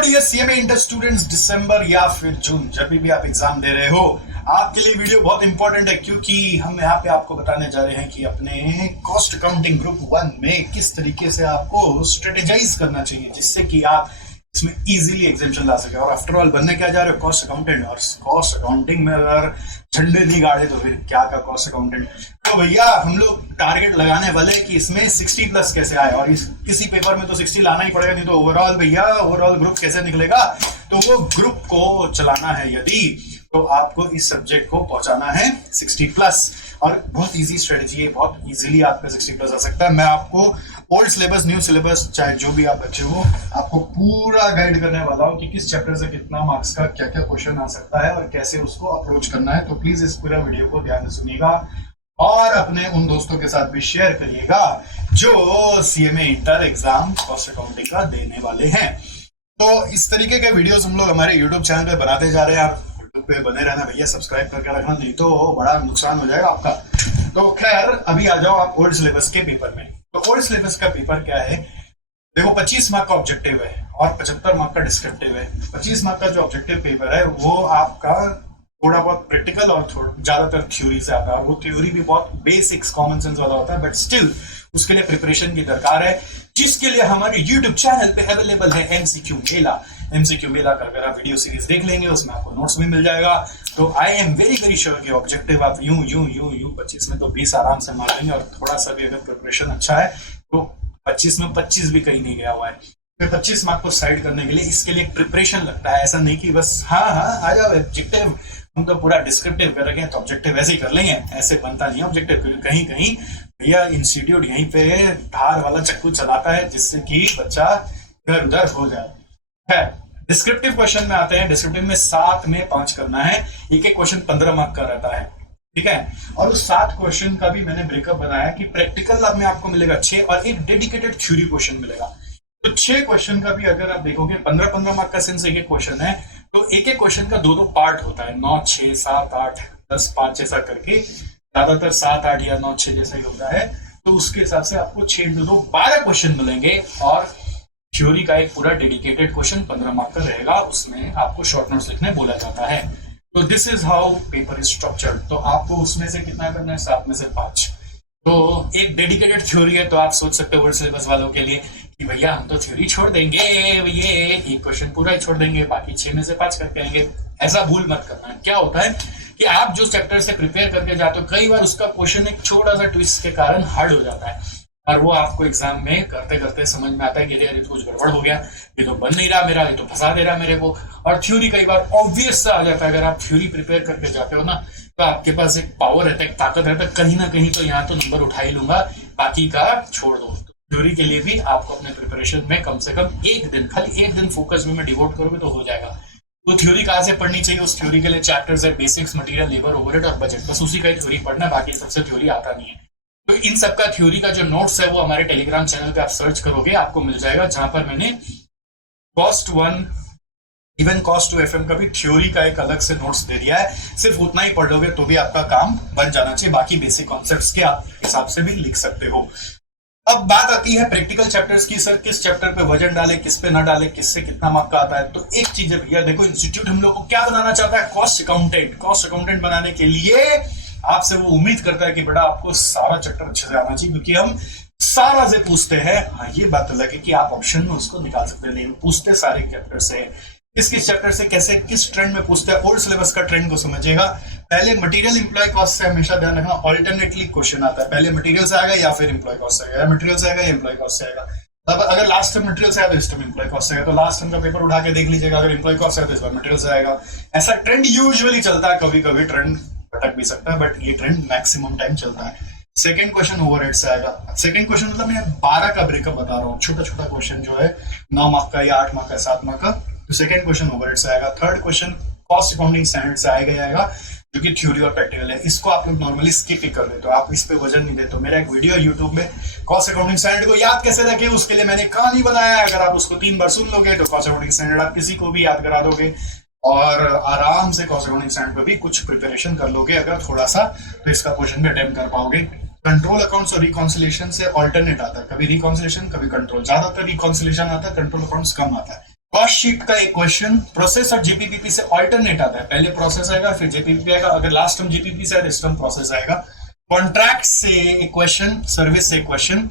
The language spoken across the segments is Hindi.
डियर सीएमए इंटर स्टूडेंट्स, दिसंबर या फिर जून जब भी आप एग्जाम दे रहे हो, आपके लिए वीडियो बहुत इंपॉर्टेंट है क्योंकि हम यहाँ पे आपको बताने जा रहे हैं कि अपने कॉस्ट अकाउंटिंग ग्रुप 1 में किस तरीके से आपको स्ट्रेटेजाइज करना चाहिए जिससे कि आप इसमें इजीली एग्जामेशन ला सके। और आफ्टर ऑल बनने क्या जा रहे हो? Cost accountant. और कॉस्ट अकाउंटिंग में अगर झंडे नहीं गाड़े तो फिर क्या का कॉस्ट अकाउंटेंट। तो भैया हम लोग टारगेट लगाने वाले हैं कि इसमें 60 प्लस कैसे आए, और इस किसी पेपर में तो 60 लाना ही पड़ेगा, नहीं तो ओवरऑल भैया ओवरऑल ग्रुप कैसे निकलेगा। तो वो ग्रुप को चलाना है यदि, तो आपको इस सब्जेक्ट को पहुंचाना है 60 प्लस। और बहुत इजी स्ट्रेटेजी है, बहुत इजीली आपका 60 प्लस आ सकता है। मैं आपको ओल्ड सिलेबस न्यू सिलेबस चाहे जो भी आप बच्चे हो, आपको पूरा गाइड करने वाला हूं कि किस चैप्टर से कितना मार्क्स का क्या क्या क्वेश्चन आ सकता है और कैसे उसको अप्रोच करना है। तो प्लीज इस पूरा वीडियो को ध्यान से सुनिएगा और अपने उन दोस्तों के साथ भी शेयर करिएगा जो CMA inter exam cost accounting का देने वाले हैं। तो इस तरीके के वीडियोस हम लोग हमारे यूट्यूब चैनल पे बनाते जा रहे हैं। आप यूट्यूब पे बने रहना भैया, सब्सक्राइब करके रखना, नहीं तो बड़ा नुकसान हो जाएगा आपका। तो खैर अभी आ जाओ आप ओल्ड सिलेबस के पेपर में। तो ओल्ड सिलेबस का पेपर क्या है? देखो 25 मार्क का ऑब्जेक्टिव है और 75 मार्क का डिस्क्रिप्टिव है। 25 मार्क का जो ऑब्जेक्टिव पेपर है वो आपका थोड़ा बहुत प्रैक्टिकल और ज्यादातर थ्योरी से आता है। वो थ्योरी भी बहुत बेसिक्स कॉमन सेंस वाला होता है, बट स्टिल उसके लिए प्रिपरेशन की दरकार है, जिसके लिए हमारे YouTube चैनल पे अवेलेबल है एमसीक्यू मेला। एमसीक्यू मेला का अगर आप वीडियो सीरीज देख लेंगे उसमें आपको नोट्स भी मिल जाएगा। तो I am very very sure कि ऑब्जेक्टिव आप यूं 25 में तो 20 आराम से मार लेंगे। और थोड़ा सा भी अगर प्रिपरेशन अच्छा है तो 25 में 25 भी कहीं नहीं गया हुआ है। फिर 25 मार्क को साइड करने के लिए इसके लिए प्रिपरेशन लगता है। ऐसा नहीं कि बस हाँ आ जाओ ऑब्जेक्टिव, हम तो पूरा डिस्क्रिप्टिव कर रखे हैं तो ऑब्जेक्टिव ऐसे ही कर लेंगे, ऐसे बनता नहीं है ऑब्जेक्टिव। क्योंकि कहीं कहीं भैया इंस्टीट्यूट यहीं पे धार वाला चक्कू चलाता है जिससे कि बच्चा इधर उधर हो जाए। डिस्क्रिप्टिव क्वेश्चन में आते हैं। डिस्क्रिप्टिव में 7 में 5 करना है। एक एक क्वेश्चन 15 मार्क का रहता है, ठीक है। और उस 7 क्वेश्चन का भी मैंने ब्रेकअप बनाया कि प्रैक्टिकल में आपको मिलेगा 6 और एक डेडिकेटेड थ्योरी क्वेश्चन मिलेगा। तो 6 क्वेश्चन का भी अगर आप देखोगे 15-15 मार्क का सेंस एक एक क्वेश्चन है, तो एक एक क्वेश्चन का 2-2 पार्ट होता है। 9, 6, 7, 8, 10, 5 जैसा करके, ज्यादातर 7, 8 या 9, 6 जैसा ही होता है। तो उसके हिसाब से आपको 6, 2, 12 क्वेश्चन मिलेंगे और थ्योरी का एक पूरा डेडिकेटेड क्वेश्चन 15 मार्क का रहेगा। उसमें आपको शॉर्ट नोट्स लिखने बोला जाता है। तो this is how paper is structured. तो आपको उसमें से कितना करना है? 7 में से 5। तो एक डेडिकेटेड थ्योरी है, तो आप सोच सकते हो ओल्ड सिलेबस वालों के लिए कि भैया हम तो थ्योरी छोड़ देंगे, ये एक क्वेश्चन पूरा ही छोड़ देंगे, बाकी 6 में से 5 करके आएंगे। ऐसा भूल मत करना है। क्या होता है कि आप जो चैप्टर से प्रिपेयर करके जाते हो, कई बार उसका क्वेश्चन एक छोटा सा ट्विस्ट के कारण हार्ड हो जाता है और वो आपको एग्जाम में करते करते समझ में आता है कि अरे तो कुछ गड़बड़ हो गया, ये तो बन नहीं रहा मेरा, ये तो फंसा दे रहा मेरे को। और थ्योरी कई बार ऑब्वियस सा आ जाता है। अगर आप थ्योरी प्रिपेयर करके जाते हो ना, तो आपके पास एक पावर रहता है, एक ताकत रहता है, कहीं ना कहीं तो यहाँ तो नंबर उठा ही लूंगा, बाकी का छोड़ दो। थ्योरी के लिए भी आपको अपने प्रिपरेशन में कम से कम एक दिन, खाली एक दिन फोकस में डिवोट करोगे तो हो जाएगा। तो थ्योरी कहाँ से पढ़नी चाहिए? उस थ्योरी के लिए चैप्टर्स है बेसिक्स, मटेरियल, लेबर, ओवरहेड और बजट, बस उसी का ही थ्योरी पढ़ना, बाकी सबसे थ्योरी आता नहीं है। तो इन सबका थ्योरी का जो नोट्स है वो हमारे टेलीग्राम चैनल पे आप सर्च करोगे आपको मिल जाएगा, जहां पर मैंने कॉस्ट 1 इवन कॉस्ट 2 FM का भी थ्योरी का एक अलग से नोट्स दे दिया है। सिर्फ उतना ही पढ़ लोगे तो भी आपका काम बन जाना चाहिए। बाकी बेसिक कॉन्सेप्ट्स के आप हिसाब से भी लिख सकते हो। अब बात आती है प्रैक्टिकल चैप्टर्स की। सर किस चैप्टर पे वजन डाले, किस पे ना डाले, किससे कितना मार्क का आता है? तो एक चीज है भैया, देखो इंस्टीट्यूट हम लोग को क्या बनाना चाहता है? Cost accountant. कॉस्ट अकाउंटेंट बनाने के लिए आपसे वो उम्मीद करता है कि बेटा आपको सारा चैप्टर अच्छे से आना चाहिए, क्योंकि हम सारा से पूछते हैं। हाँ ये बात अलग है कि आप ऑप्शन में उसको निकाल सकते हैं, लेकिन पूछते सारे चैप्टर से। किस किस चैप्टर से कैसे किस ट्रेंड में पूछते हैं? ओल्ड सिलेबस का ट्रेंड को समझिएगा। पहले मटेरियल एम्प्लॉय कॉस्ट से हमेशा ध्यान रखना, ऑल्टरनेटली क्वेश्चन आता है। पहले मटेरियल से आएगा या फिर एम्प्लॉय कॉस्ट से आएगा, या मटेरियल से आएगा या एम्प्लॉय कॉस्ट से आएगा। तब अगर लास्ट टाइम मटेरियल से आया तो इस टाइम एम्प्लॉय कॉस्ट से आएगा। तो लास्ट टाइम का पेपर उठा के देख लीजिएगा, अगर एम्प्लॉय कॉस्ट आया तो इस बार मटेरियल से आएगा। ऐसा ट्रेंड यूजुअली चलता है, कभी कभी ट्रेंड भटक भी सकता है, बट ये ट्रेंड मैक्सिमम टाइम चलता है। सेकंड क्वेश्चन ओवरहेड से आएगा। सेकंड क्वेश्चन मतलब मैं 12 का ब्रेकअप बता रहा हूँ, छोटा छोटा क्वेश्चन जो है 9 मार्क का या 8 मार्क का, 7 मार्क का। तो सेकंड क्वेश्चन ओवरहेड से आएगा। Third question cost accounting standard से आएगा, जो कि थ्योरी और प्रैक्टिकल है। इसको आप लोग नॉर्मली स्किप ही कर देते हो, आप इस पे वजन नहीं देते हो। मेरा एक वीडियो है यूट्यूब में, कॉस्ट अकाउंटिंग स्टैंडर्ड को याद कैसे रखें, उसके लिए मैंने कहानी बनाया है। अगर आप उसको 3 बार सुन लोगे तो कॉस्ट अकाउंटिंग स्टैंडर्ड आप किसी को भी याद करा दोगे और आराम से कॉस्ट अकाउंटिंग स्टैंडर्ड पे भी कुछ प्रिपरेशन कर लोगे अगर थोड़ा सा, तो इसका क्वेश्चन भी अटेम्प्ट कर पाओगे। कंट्रोल अकाउंट्स और रिकॉन्सिलेशन से ऑल्टरनेट आता है, कभी रिकॉन्सिलेशन कभी कंट्रोल। ज्यादातर रिकॉन्सिलेशन आता है, कंट्रोल अकाउंट्स कम आता है। कॉस्ट शीट का एक क्वेश्चन, प्रोसेस और जीपीपीपी से ऑल्टरनेट आता है, पहले प्रोसेस आएगा फिर जीपीपी आएगा, अगर लास्ट टर्म जीपीपी से इस टर्म प्रोसेस आएगा। कॉन्ट्रैक्ट से एक क्वेश्चन, सर्विस से एक क्वेश्चन,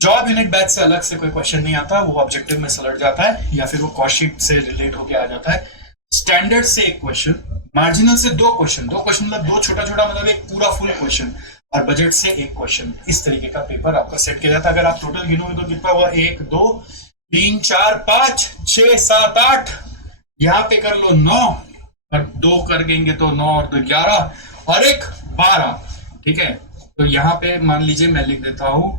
जॉब यूनिट बैच से अलग से कोई क्वेश्चन नहीं आता, वो ऑब्जेक्टिव में सलट जाता है या फिर वो कॉस्ट शीट से रिलेट होकर आ जाता है। स्टैंडर्ड से एक क्वेश्चन, मार्जिनल से दो क्वेश्चन मतलब दो छोटा छोटा मतलब एक पूरा फुल क्वेश्चन, और बजट से एक क्वेश्चन। इस तरीके का पेपर आपका सेट किया जाता है। अगर आप टोटल गिनोगे तो कितना हुआ, 1 2 3 4 5 6 7 8, यहां पे कर लो 9, और 2 कर देंगे तो 9 और 2 11, और एक 12। ठीक है, तो यहाँ पे मान लीजिए मैं लिख देता हूं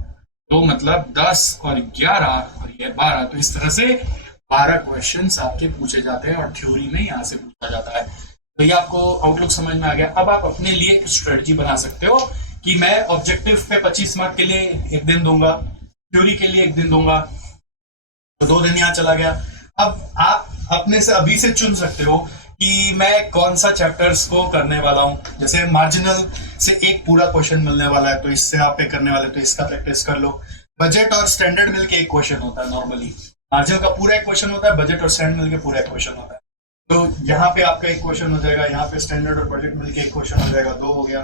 2 मतलब 10 और 11 और ये 12, तो इस तरह से 12 क्वेश्चंस आपके पूछे जाते हैं और थ्योरी में यहाँ से पूछा जाता है। तो ये आपको आउटलुक समझ में आ गया। अब आप अपने लिए एक स्ट्रेटजी बना सकते हो कि मैं ऑब्जेक्टिव पे 25 मार्क के लिए एक दिन दूंगा, थ्योरी के लिए एक दिन दूंगा, तो 2 दिन यहाँ चला गया। अब आप अपने से अभी से चुन सकते हो कि मैं कौन सा चैप्टर्स को करने वाला हूं। जैसे मार्जिनल से एक पूरा क्वेश्चन मिलने वाला है तो इससे आप पे करने वाले, तो इसका प्रैक्टिस कर लो। बजट और स्टैंडर्ड मिलके एक क्वेश्चन होता है नॉर्मली, मार्जिनल का पूरा एक क्वेश्चन होता है, बजट और स्टैंडर्ड मिलके पूरा एक क्वेश्चन होता है। तो यहाँ पे आपका एक क्वेश्चन हो जाएगा, यहाँ पे स्टैंडर्ड और बजट मिलके एक क्वेश्चन हो जाएगा, 2 हो गया।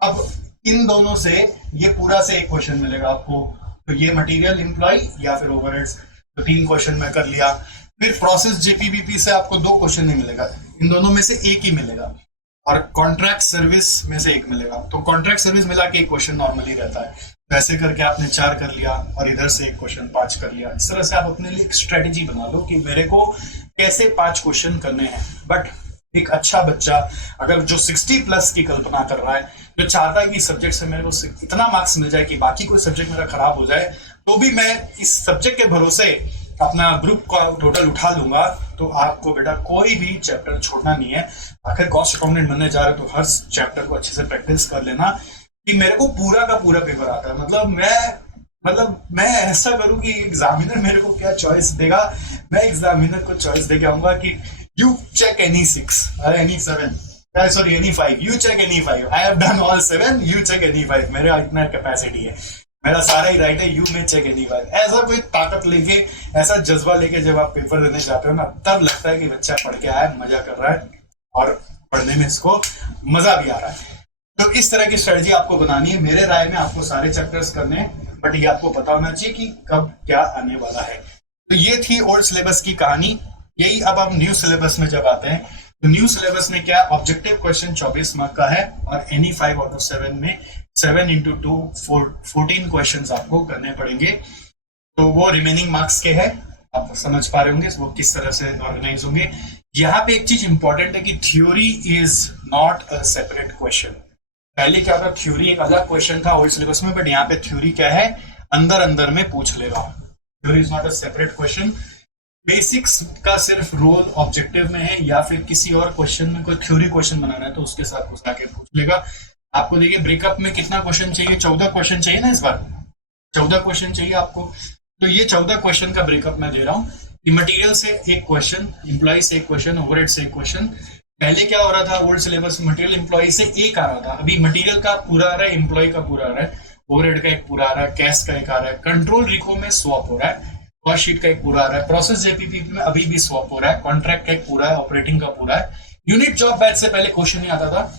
अब इन दोनों से ये पूरा से एक क्वेश्चन मिलेगा आपको, तो ये मटेरियल एम्प्लॉय या फिर ओवरहेड्स, तो 3 क्वेश्चन मैं कर लिया। फिर प्रोसेस जीपीबीपी से आपको 2 क्वेश्चन नहीं मिलेगा, इन दोनों में से एक ही मिलेगा, और कॉन्ट्रैक्ट सर्विस में से एक मिलेगा। तो कॉन्ट्रैक्ट सर्विस मिला के एक क्वेश्चन नॉर्मली रहता है, वैसे करके आपने 4 कर लिया और इधर से एक क्वेश्चन 5 कर लिया। इस तरह से आप अपने लिए एक स्ट्रेटेजी बना लो कि मेरे को कैसे 5 क्वेश्चन करने हैं। बट एक अच्छा बच्चा अगर जो 60 प्लस की कल्पना कर रहा है, जो चाहता है कि सब्जेक्ट से मेरे को इतना मार्क्स मिल जाए कि बाकी कोई सब्जेक्ट मेरा खराब हो जाए, तो भी मैं इस सब्जेक्ट के भरोसे अपना ग्रुप का टोटल उठा लूंगा, तो आपको बेटा कोई भी चैप्टर छोड़ना नहीं है। आखिर कॉस्ट अकाउंटेंट बनने जा रहे हो तो हर चैप्टर को अच्छे से प्रैक्टिस कर लेना कि मेरे को पूरा का पूरा पेपर आता है। मतलब मैं ऐसा करूं कि एग्जामिनर मेरे को क्या चॉइस देगा, मैं एग्जामिनर को चॉइस दे के आऊंगा कि you check any 6 any 7, sorry any 5, you check any 5, I have done all 7, you check any 5, मेरा इतना कैपेसिटी है, मेरा सारा ही राइट है, यू में चेक एनी 5। ऐसा कोई ताकत लेके, ऐसा जज्बा लेके जब आप पेपर देने जाते हो ना, तब लगता है कि बच्चा पढ़ के आया, मजा कर रहा है और पढ़ने में इसको मजा भी आ रहा है। तो इस तरह की स्ट्रेटजी आपको बनानी है। मेरे राय में आपको सारे चैप्टर्स करने हैं, बट ये आपको पता होना चाहिए कि कब क्या आने वाला है। तो ये थी ओल्ड सिलेबस की कहानी। यही अब हम न्यू सिलेबस में जब आते हैं, तो न्यू सिलेबस में क्या, ऑब्जेक्टिव क्वेश्चन 24 मार्क का है, और एनी 5 आउट ऑफ 7 में 7 इंटू 2 14 क्वेश्चन आपको करने पड़ेंगे। तो वो रिमेनिंग मार्क्स के हैं, आप समझ पा रहे होंगे वो किस तरह से ऑर्गेनाइज होंगे। यहाँ पे एक चीज इंपॉर्टेंट है कि theory is not a separate question. पहले क्या था, थ्योरी एक अलग क्वेश्चन था ओल्ड सिलेबस में, बट यहाँ पे थ्योरी क्या है, अंदर अंदर में पूछ लेगा। Theory is not a separate question. Basics का सिर्फ रोल ऑब्जेक्टिव में है, या फिर किसी और क्वेश्चन में कोई थ्योरी क्वेश्चन बनाना है तो उसके साथ घुसा के पूछ लेगा। आपको देखिए ब्रेकअप में कितना क्वेश्चन चाहिए, 14 क्वेश्चन चाहिए ना, इस बार 14 क्वेश्चन चाहिए आपको। तो ये 14 क्वेश्चन का ब्रेकअप मैं दे रहा हूँ कि मटेरियल से एक क्वेश्चन, एम्प्लॉय से एक क्वेश्चन, ओवरहेड से एक क्वेश्चन। पहले क्या हो रहा था ओल्ड सिलेबस में, मटेरियल एम्प्लॉय से एक आ रहा था, अभी मटेरियल का पूरा आ रहा है, एम्प्लॉय का पूरा आ रहा है, ओवरहेड का एक पूरा आ रहा है, कैश का एक आ रहा है, कंट्रोल रिको में स्वैप हो रहा है, कॉस्ट शीट का एक पूरा आ रहा है, प्रोसेस जेपीपी में अभी भी स्वैप हो रहा है, कॉन्ट्रैक्ट का एक पूरा है, ऑपरेटिंग का पूरा है। यूनिट जॉब बैच से पहले क्वेश्चन नहीं आता था,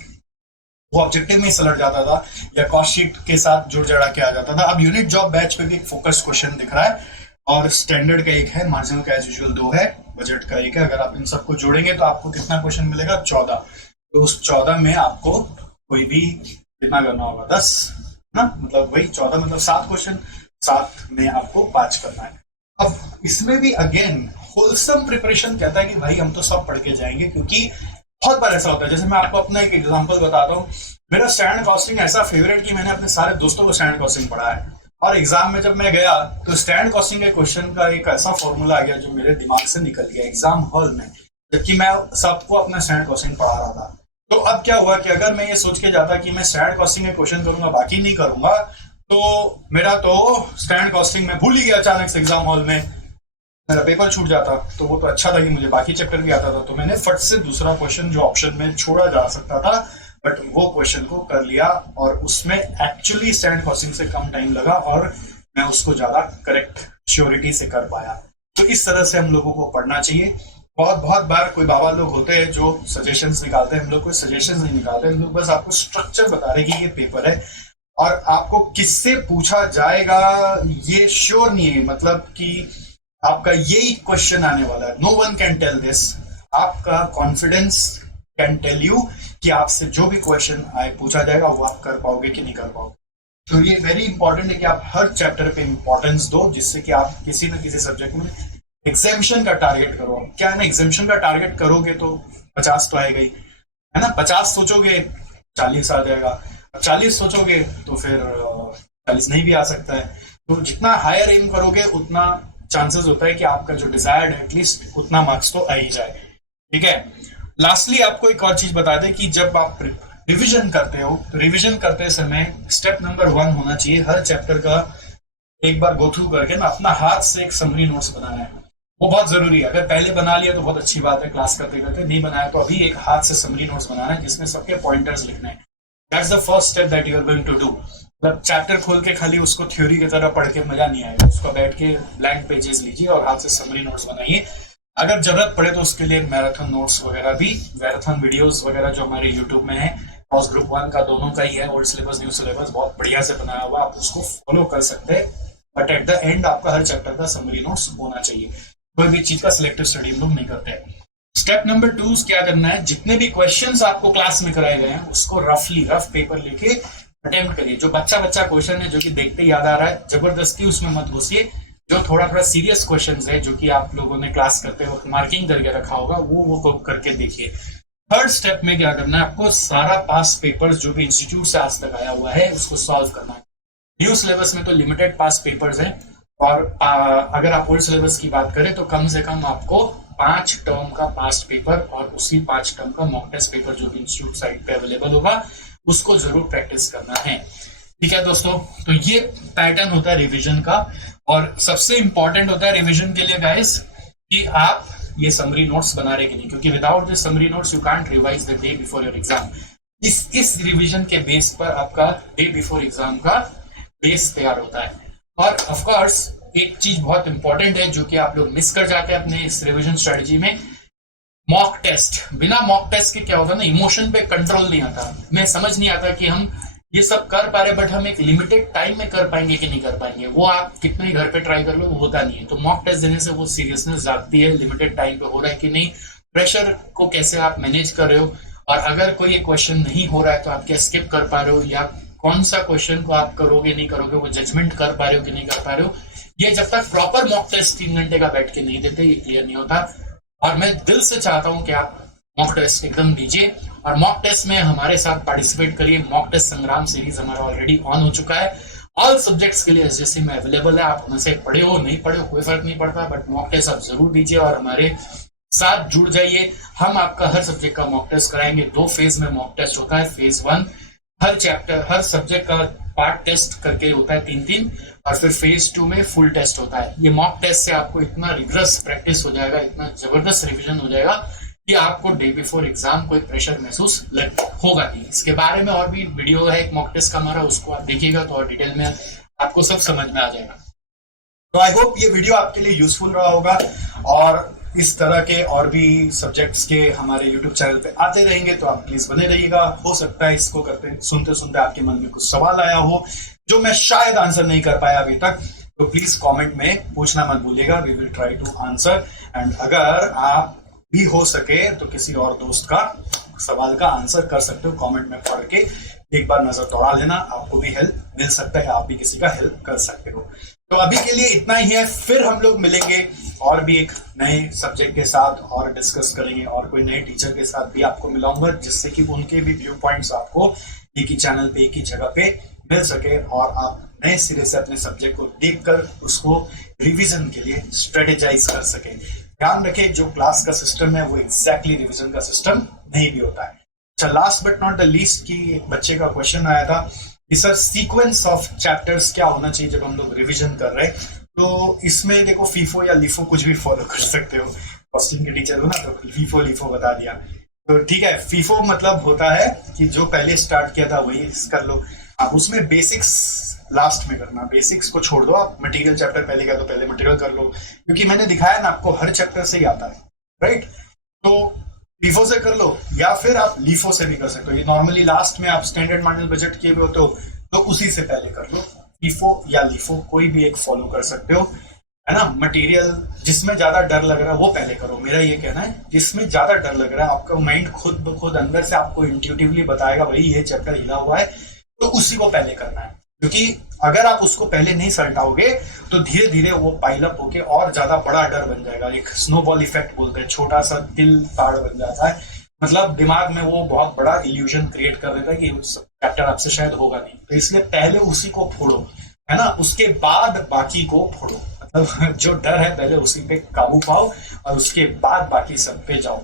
वो ऑब्जेक्टिव में ही सलट जाता था या कॉस्ट शीट के साथ जुड़ जड़ा के आ जाता था। अब यूनिट जॉब बैच पे भी एक फोकस क्वेश्चन दिख रहा है, और स्टैंडर्ड का एक है, मार्जिनल का एज यूजुअल 2 है, बजट का एक है। अगर आप इन सबको जोड़ेंगे तो आपको कितना क्वेश्चन मिलेगा, 14। तो उस 14 में आपको कोई भी कितना करना होगा, 10 ना, मतलब वही 14 मतलब 7 क्वेश्चन, 7 में आपको 5 करना है। अब इसमें भी अगेन होलसम प्रिपरेशन कहता है कि भाई हम तो सब पढ़ के जाएंगे, क्योंकि बहुत बार ऐसा होता है। जैसे मैं आपको अपना एक एग्जांपल बताता हूँ, मेरा स्टैंडर्ड कॉस्टिंग ऐसा फेवरेट कि मैंने अपने सारे दोस्तों को स्टैंडर्ड कॉस्टिंग पढ़ा है, और एग्जाम में जब मैं गया तो स्टैंडर्ड कॉस्टिंग के क्वेश्चन का एक ऐसा फॉर्मूला आ गया जो मेरे दिमाग से निकल गया एग्जाम हॉल में, जबकि मैं सबको अपना स्टैंडर्ड कॉस्टिंग पढ़ा रहा था। तो अब क्या हुआ कि अगर मैं ये सोच के जाता कि मैं स्टैंडर्ड कॉस्टिंग के क्वेश्चन करूंगा बाकी नहीं करूंगा, तो मेरा तो स्टैंडर्ड कॉस्टिंग में भूल ही गया अचानक से एग्जाम हॉल में, मेरा पेपर छूट जाता। तो वो तो अच्छा था कि मुझे बाकी चैप्टर भी आता था, तो मैंने फट से दूसरा क्वेश्चन जो ऑप्शन में छोड़ा जा सकता था, बट वो क्वेश्चन को कर लिया, और उसमें एक्चुअली स्टैंडर्ड कॉस्टिंग से कम टाइम लगा और मैं उसको ज्यादा करेक्ट श्योरिटी से कर पाया। तो इस तरह से हम लोगों को पढ़ना चाहिए। बहुत बहुत बार कोई बाबा लोग होते हैं जो सजेशंस निकालते हैं, हम लोग कोई सजेशंस नहीं निकालते, हम लोग बस आपको स्ट्रक्चर बता रहे कि ये पेपर है और आपको किससे पूछा जाएगा ये श्योर नहीं है, मतलब कि आपका यही क्वेश्चन आने वाला है। No one can tell this. आपका कॉन्फिडेंस कैन टेल यू कि आपसे जो भी क्वेश्चन आए पूछा जाएगा वो आप कर पाओगे कि नहीं कर पाओगे। तो ये वेरी इंपॉर्टेंट है कि आप हर चैप्टर पे इंपॉर्टेंस दो, जिससे कि आप किसी न किसी सब्जेक्ट में एग्जामिशन का टारगेट करो। क्या है ना, एग्जामिशन का टारगेट करोगे तो 50 तो आएगा ही, है ना। 50 सोचोगे 40 आ जाएगा, 40 सोचोगे तो फिर 40 नहीं भी आ सकता है। तो जितना हायर एम करोगे उतना चांसेस होता है कि आपका जो डिजायर्ड है एटलीस्ट उतना मार्क्स तो आ ही जाए। ठीक है। लास्टली आपको एक और चीज बता दें कि जब आप रिवीजन करते हो तो रिवीजन करते समय स्टेप नंबर 1 होना चाहिए, हर चैप्टर का एक बार गो थ्रू करके ना अपना हाथ से एक समरी नोट्स बनाना है। वो बहुत जरूरी है। अगर पहले बना लिया तो बहुत अच्छी बात है, क्लास करते करते। नहीं बनाया तो अभी एक हाथ से समरी नोट्स बनाना है जिसमें सबके पॉइंटर्स लिखना है। That's the first step that you are going to do. मतलब चैप्टर खोल के खाली उसको थ्योरी की तरह पढ़ के मजा नहीं आएगा, उसको बैठ के ब्लैंक पेजेस लीजिए और हाथ से समरी नोट्स बनाइए। अगर जरूरत पड़े तो उसके लिए मैराथन नोट्स वगैरह भी, मैराथन वीडियोस वगैरह जो हमारे यूट्यूब में है, क्रॉस ग्रुप 1 का दोनों का ही है, ओल्ड सिलेबस न्यू सिलेबस बहुत बढ़िया से बनाया हुआ, आप उसको फॉलो कर सकते हैं। बट एट द एंड आपका हर चैप्टर का समरी नोट्स होना चाहिए। कोई भी चीज का सिलेक्टिव स्टडी हम लोग नहीं करते हैं। स्टेप नंबर 2 क्या करना है, जितने भी क्वेश्चंस आपको क्लास में कराए गए हैं उसको रफ पेपर लेके अटेम्प्ट करिए। जो बच्चा क्वेश्चन है जो कि देखते याद आ रहा है, जबरदस्ती उसमें मत घुसिए। जो थोड़ा सीरियस क्वेश्चंस है जो कि आप लोगों ने क्लास करते वक्त मार्किंग करके रखा होगा वो करके देखिए। थर्ड स्टेप में क्या करना है, आपको सारा पास पेपर्स जो भी इंस्टीट्यूट से आज तक आया हुआ है उसको सॉल्व करना है। न्यू सिलेबस में तो लिमिटेड पास पेपर्स हैं और अगर आप ओल्ड सिलेबस की बात करें तो कम से कम आपको 5 टर्म का पास्ट पेपर और उसी 5 टर्म का मॉक टेस्ट पेपर जो भी इंस्टीट्यूट साइट पे अवेलेबल होगा उसको जरूर प्रैक्टिस करना है। ठीक है दोस्तों, तो ये पैटर्न होता है रिवीजन का। और सबसे इंपॉर्टेंट होता है रिवीजन के लिए गाइस कि आप ये समरी नोट्स बना रहे कि नहीं, क्योंकि without this summary notes you can't revise the day before your exam. इस रिवीजन के बेस पर आपका डे बिफोर एग्जाम का बेस तैयार होता है। और ऑफ कोर्स एक चीज बहुत इंपॉर्टेंट है जो कि आप लोग मिस कर जाते हैं अपने इस रिवीजन स्ट्रेटजी में, मॉक टेस्ट। बिना मॉक टेस्ट के क्या होता है ना, इमोशन पे कंट्रोल नहीं आता। मैं समझ नहीं आता कि हम ये सब कर पा रहे बट हम एक लिमिटेड टाइम में कर पाएंगे कि नहीं कर पाएंगे। वो आप कितने घर पे ट्राई कर लो वो होता नहीं है। तो मॉक टेस्ट देने से वो सीरियसनेस जागती है, लिमिटेड टाइम पे हो रहा है कि नहीं, प्रेशर को कैसे आप मैनेज कर रहे हो, और अगर कोई एक क्वेश्चन नहीं हो रहा है तो आप क्या स्किप कर पा रहे हो, या कौन सा क्वेश्चन को आप करोगे नहीं करोगे वो जजमेंट कर पा रहे हो कि नहीं कर पा रहे हो। ये जब तक प्रॉपर मॉक टेस्ट 3 घंटे का बैठ के नहीं देते ये क्लियर नहीं होता। और मैं दिल से चाहता हूं कि आप मॉक टेस्ट एकदम दीजिए और मॉक टेस्ट में हमारे साथ पार्टिसिपेट करिए। मॉक टेस्ट संग्राम सीरीज हमारा ऑलरेडी ऑन हो चुका है। ऑल सब्जेक्ट्स के लिए एसजेसी में अवेलेबल है। आप उनसे पढ़े हो नहीं पढ़े हो कोई फर्क नहीं पड़ता, बट मॉक टेस्ट आप जरूर दीजिए और हमारे साथ जुड़ जाइए। हम आपका हर सब्जेक्ट का मॉक टेस्ट कराएंगे। 2 फेज में मॉक टेस्ट होता है। फेज 1 हर चैप्टर हर सब्जेक्ट का पार्ट टेस्ट करके होता है 3-3, और फिर फेज 2 में फुल टेस्ट होता है। ये मॉक टेस्ट से आपको इतना रिग्रेस प्रैक्टिस हो जाएगा, इतना जबरदस्त रिविजन हो जाएगा कि आपको डे बिफोर एग्जाम कोई प्रेशर महसूस होगा नहीं। इसके बारे में और भी वीडियो है एक मॉक टेस्ट का हमारा, उसको आप देखिएगा तो और डिटेल में आपको सब समझ में आ जाएगा। तो आई होप ये वीडियो आपके लिए यूजफुल रहा होगा, और इस तरह के और भी सब्जेक्ट्स के हमारे यूट्यूब चैनल पे आते रहेंगे तो आप प्लीज बने रहिएगा। हो सकता है इसको करते सुनते सुनते आपके मन में कुछ सवाल आया हो जो मैं शायद आंसर नहीं कर पाया अभी तक, तो प्लीज कमेंट में पूछना मत भूलिएगा। We will try to answer. And अगर आप भी हो सके तो किसी और दोस्त का सवाल का आंसर कर सकते हो, कमेंट में पढ़ के एक बार नजर दौड़ा लेना, आपको भी हेल्प मिल सकता है, आप भी किसी का हेल्प कर सकते हो। तो अभी के लिए इतना ही है, फिर हम लोग मिलेंगे और भी एक नए सब्जेक्ट के साथ और डिस्कस करेंगे, और कोई नए टीचर के साथ भी आपको मिलाऊंगा जिससे कि उनके भी व्यू पॉइंट्स आपको एक ही चैनल पे एक ही जगह पे मिल सके और आप नए सिरे से अपने सब्जेक्ट को देखकर उसको रिवीजन के लिए स्ट्रेटेजाइज कर सके। ध्यान रखें जो क्लास का सिस्टम है वो एग्जैक्टली रिवीजन का सिस्टम नहीं भी होता है। अच्छा, last but not the least की एक बच्चे का क्वेश्चन आया था कि सर सीक्वेंस ऑफ चैप्टर्स क्या होना चाहिए जब हम लोग रिवीजन कर रहे हैं। तो इसमें देखो फीफो या लिफो कुछ भी फॉलो कर सकते हो, कॉस्टिंग के टीचर हो ना तो फीफो लिफो बता दिया तो ठीक है। फीफो मतलब होता है कि जो पहले स्टार्ट किया था वही कर लो। अब उसमें बेसिक्स लास्ट में करना, बेसिक्स को छोड़ दो, आप मटेरियल चैप्टर पहले का तो पहले मटेरियल कर लो, क्योंकि मैंने दिखाया ना आपको हर चैप्टर से ही आता है, राइट। तो लीफो से कर लो या फिर आप लीफो से भी कर सकते हो, ये नॉर्मली लास्ट में आप स्टैंडर्ड मॉडल बजट किए हुए हो तो उसी से पहले कर लो, लीफो या लीफो कोई भी एक फॉलो कर सकते हो, है ना। मटेरियल जिसमें ज्यादा डर लग रहा है वो पहले करो, मेरा ये कहना है, जिसमें ज्यादा डर लग रहा है आपका माइंड खुद ब खुद अंदर से आपको इंट्यूटिवली बताएगा भाई ये चैप्टर हिला हुआ है, तो उसी को पहले करना है, क्योंकि अगर आप उसको पहले नहीं सल्टाओगे तो धीरे धीरे वो पाइलअप होके और ज्यादा बड़ा डर बन जाएगा, एक स्नोबॉल इफेक्ट बोलते हैं, छोटा सा तिल ताड़ बन जाता है, मतलब दिमाग में वो बहुत बड़ा इल्यूजन क्रिएट कर देता है कि चैप्टर आपसे शायद होगा नहीं, तो इसलिए पहले उसी को फोड़ो, है ना, उसके बाद बाकी को फोड़ो, मतलब जो डर है पहले उसी पे काबू पाओ और उसके बाद बाकी सब पे जाओ।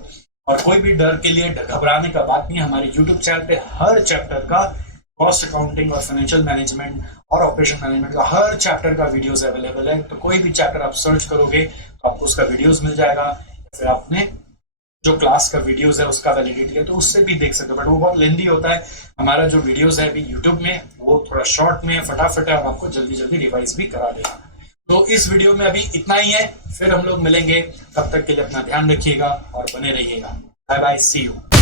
और कोई भी डर के लिए घबराने का बात नहीं है, हमारे यूट्यूब चैनल पे हर चैप्टर का कॉस्ट अकाउंटिंग और फाइनेंशियल मैनेजमेंट और ऑपरेशन मैनेजमेंट का हर चैप्टर का वीडियोस अवेलेबल है, तो कोई भी चैप्टर आप सर्च करोगे तो आपको उसका वीडियोस मिल जाएगा, या फिर आपने जो क्लास का वीडियोस है उसका वैलिडिटी है तो उससे भी देख सकते हो, बट वो बहुत लेंदी होता है। हमारा जो वीडियोस है अभी यूट्यूब में वो थोड़ा शॉर्ट में फटाफट है और आपको जल्दी जल्दी रिवाइज भी करा देगा। तो इस वीडियो में अभी इतना ही है, फिर हम लोग मिलेंगे, तब तक के लिए अपना ध्यान रखिएगा और बने रहिएगा। Bye bye, see you.